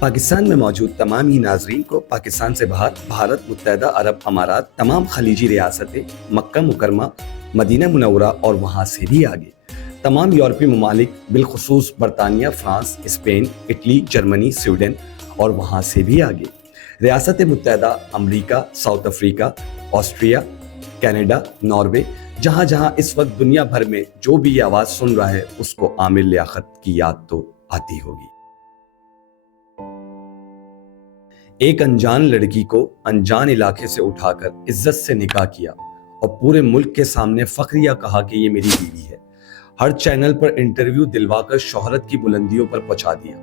पाकिस्तान में मौजूद तमाम ही नाजरीन को पाकिस्तान से बाहर भारत, मुत्तहदा अरब अमारात, तमाम खलीजी रियासतें, मक्का मुकरमा, मदीना मुनव्वरा और वहाँ से भी आगे तमाम यूरोपीय ममालिक, बिलखुसूस बरतानिया, France, Spain, Italy, Germany, Sweden और वहाँ से भी आगे रियासत मुत्तहदा अमरीका, South Africa, Austria, Canada, Norway, जहाँ जहाँ इस वक्त दुनिया भर में जो भी ये आवाज़ सुन रहा है उसको आमिर लियाकत की याद तो आती होगी। एक अनजान लड़की को अनजान इलाके से उठाकर इज्जत से निकाह किया और पूरे मुल्क के सामने फखरिया कहा कि ये मेरी बीवी है। हर चैनल पर इंटरव्यू दिलवाकर शोहरत की बुलंदियों पर पहुंचा दिया,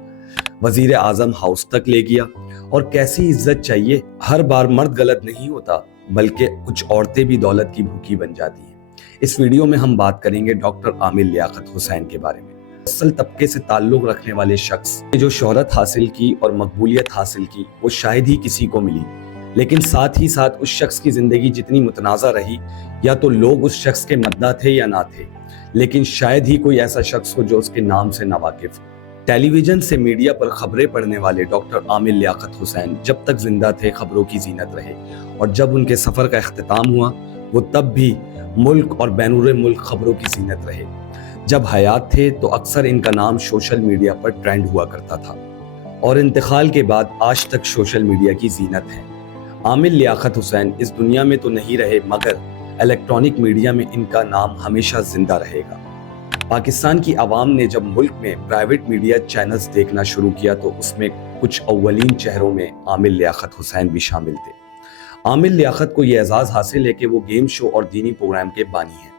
वजीर आजम हाउस तक ले गया। और कैसी इज्जत चाहिए। हर बार मर्द गलत नहीं होता, बल्कि कुछ औरतें भी दौलत की भूखी बन जाती हैं। इस वीडियो में हम बात करेंगे डॉक्टर आमिर लियाकत हुसैन के बारे में। असल तबके से ताल्लुक रखने वाले शख्स ने जो शोहरत हासिल की और मकबूलियत हासिल की वो शायद ही किसी को मिली, लेकिन साथ ही साथ उस शख्स की जिंदगी जितनी मुतनाज़ा रही, या तो लोग उस शख्स के मद्दा थे या ना थे, लेकिन शायद ही कोई ऐसा शख्स हो जो उसके नाम से नावाकिफ। टेलीविजन से मीडिया पर खबरें पढ़ने वाले डॉक्टर आमिर लियाकत हुसैन जब तक जिंदा थे खबरों की जीनत रहे, और जब उनके सफ़र का इख्तिताम हुआ वो तब भी मुल्क और बैनुर मुल्क खबरों की जीनत रहे। जब हयात थे तो अक्सर इनका नाम सोशल मीडिया पर ट्रेंड हुआ करता था, और इंतकाल के बाद आज तक सोशल मीडिया की जीनत है। आमिर लियाकत हुसैन इस दुनिया में तो नहीं रहे, मगर इलेक्ट्रॉनिक मीडिया में इनका नाम हमेशा जिंदा रहेगा। पाकिस्तान की आवाम ने जब मुल्क में प्राइवेट मीडिया चैनल्स देखना शुरू किया तो उसमें कुछ अव्वलीन चेहरों में आमिर लियाकत हुसैन भी शामिल थे। आमिर लियाकत को यह एजाज़ हासिल है कि वो गेम शो और दीनी प्रोग्राम के बानी हैं।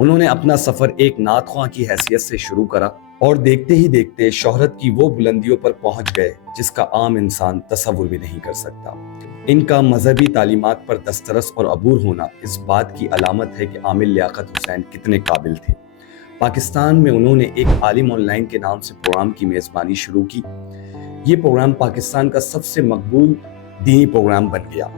उन्होंने अपना सफ़र एक नात ख्वां की हैसियत से शुरू करा और देखते ही देखते शोहरत की वो बुलंदियों पर पहुंच गए जिसका आम इंसान तसव्वुर भी नहीं कर सकता। इनका मजहबी तालीमात पर दस्तरस और अबूर होना इस बात की अलामत है कि आमिर लियाकत हुसैन कितने काबिल थे। पाकिस्तान में उन्होंने एक आलिम ऑनलाइन के नाम से प्रोग्राम की मेज़बानी शुरू की। ये प्रोग्राम पाकिस्तान का सबसे मकबूल दीनी प्रोग्राम बन गया।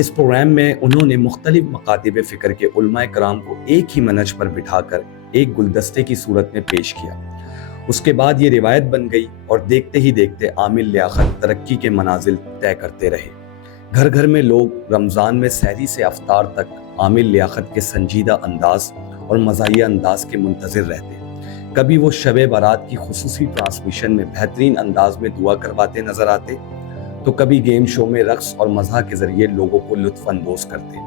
इस प्रोग्राम में उन्होंने मुख्तलिफ मकातिब फ़िक्र के उलमाए कराम को एक ही मनच पर बिठाकर एक गुलदस्ते की सूरत में पेश किया। उसके बाद ये रिवायत बन गई और देखते ही देखते आमिर लियाकत तरक्की के मनाजिल तय करते रहे। घर घर में लोग रमज़ान में सहरी से अफ्तार तक आमिर लियाकत के संजीदा अंदाज और मज़ाहिया अंदाज के मुंतज़िर रहते। कभी वो शब बारात की खुसूसी ट्रांसमिशन में बेहतरीन अंदाज में दुआ करवाते नजर आते, तो कभी गेम शो में रक्स और मज़ा के जरिए लोगों को लुत्फ़ अंदोज करते।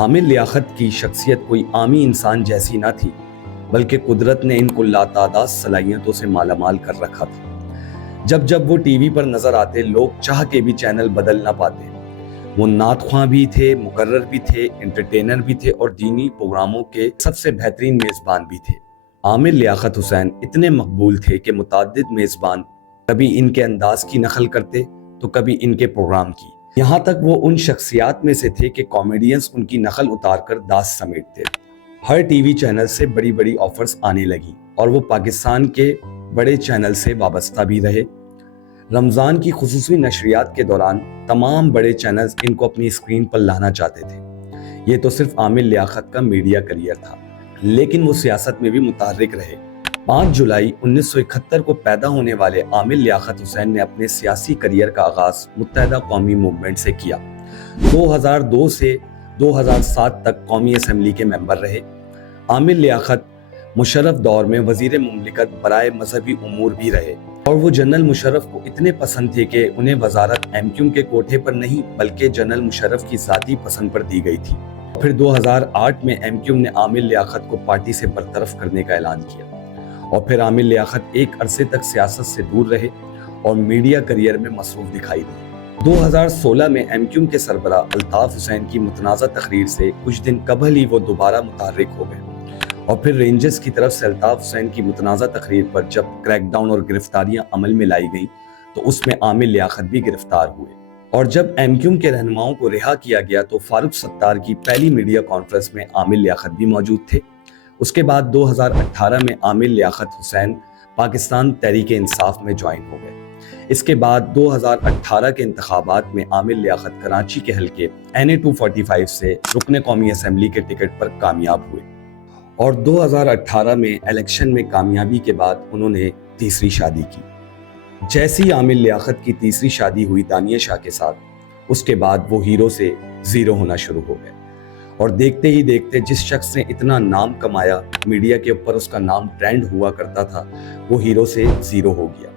आमिर लियाकत की शख्सियत कोई आमी इंसान जैसी ना थी, बल्कि कुदरत ने इनको लातादाद सलाहियतों से मालामाल कर रखा था। जब जब वो टीवी पर नजर आते लोग चाह के भी चैनल बदल ना पाते। वो नात ख्वां भी थे, मुकर्रर भी थे, एंटरटेनर भी थे और दीनी प्रोग्रामों के सबसे बेहतरीन मेज़बान भी थे। आमिर लियाकत हुसैन इतने मकबूल थे कि मुताद्दिद मेज़बान कभी इनके अंदाज की नकल करते तो कभी इनके प्रोग्राम की। यहाँ तक वो उन शख्सियात में से थे कि कॉमेडियंस उनकी नकल उतार कर दास समेटते। हर टीवी चैनल से बड़ी बड़ी ऑफर्स आने लगी और वो पाकिस्तान के बड़े चैनल से वाबस्ता भी रहे। रमज़ान की खुसूसी नशरियात के दौरान तमाम बड़े चैनल्स इनको अपनी स्क्रीन पर लाना चाहते थे। ये तो सिर्फ आमिर लियाकत का मीडिया करियर था, लेकिन वो सियासत में भी मुतहर्रिक रहे। 5 जुलाई 1971 को पैदा होने वाले आमिर लियाकत हुसैन ने अपने सियासी करियर का आगाज़ मुत्तहदा कौमी मूवमेंट से किया। 2002 से 2007 तक कौमी असम्बली के मेंबर रहे। आमिर लियाकत मुशर्रफ दौर में वजीर मुमलिकत बराए मजहबी उमूर भी रहे, और वो जनरल मुशर्रफ को इतने पसंद थे कि उन्हें वजारत एमक्यूम के कोठे पर नहीं बल्कि जनरल मुशर्रफ की ज़ाती पसंद पर दी गई थी। फिर 2008 में एमक्यूम ने आमिर लियाकत को पार्टी से बरतरफ करने का ऐलान किया, और फिर आमिर लियाकत एक अरसे तक सियासत से दूर रहे और मीडिया करियर में मसरूफ दिखाई दी। 2016 में एमक्यूम के सरबरा अल्ताफ हुसैन की मुतनाज़ा तकरीर से कुछ दिन कबल ही वो दोबारा मुतहर्रिक हो गए, और फिर रेंजर्स की तरफ से अल्ताफ हुसैन की मुतनाज़ा तकरीर पर जब क्रैकडाउन और गिरफ्तारियां अमल में लाई गईं तो उसमें आमिर लियाकत भी गिरफ्तार हुए। और जब एमक्यूम के रहनुमाओं को रिहा किया गया तो फारूक सत्तार की पहली मीडिया कॉन्फ्रेंस में आमिर लियाकत भी मौजूद थे। उसके बाद 2018 में आमिर लियाकत हुसैन पाकिस्तान तहरीक इंसाफ में ज्वाइन हो गए। इसके बाद 2018 के इंतखाबात में आमिर लियाकत कराची के हल्के NA 245 से रुकने कौमी असम्बली के टिकट पर कामयाब हुए, और 2018 में इलेक्शन में कामयाबी के बाद उन्होंने तीसरी शादी की। جیسی عامر لیاقت کی تیسری شادی ہوئی دانیہ شاہ کے ساتھ، اس کے بعد وہ ہیرو سے زیرو ہونا شروع ہو گئے، اور دیکھتے ہی دیکھتے جس شخص نے اتنا نام کمایا، میڈیا کے اوپر اس کا نام ٹرینڈ ہوا کرتا تھا، وہ ہیرو سے زیرو ہو گیا۔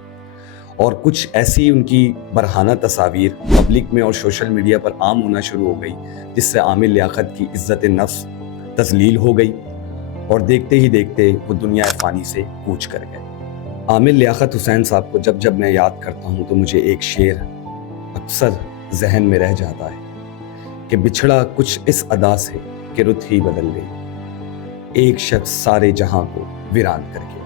اور کچھ ایسی ان کی برہنہ تصاویر پبلک میں اور سوشل میڈیا پر عام ہونا شروع ہو گئی، جس سے عامر لیاقت کی عزت نفس تذلیل ہو گئی، اور دیکھتے ہی دیکھتے وہ دنیا فانی سے کوچ کر گئے۔ عامر لیاقت حسین صاحب کو جب میں یاد کرتا ہوں تو مجھے ایک شعر اکثر ذہن میں رہ جاتا ہے کہ بچھڑا کچھ اس ادا سے کہ رت ہی بدل گئی، ایک شخص سارے جہاں کو ویران کر کے۔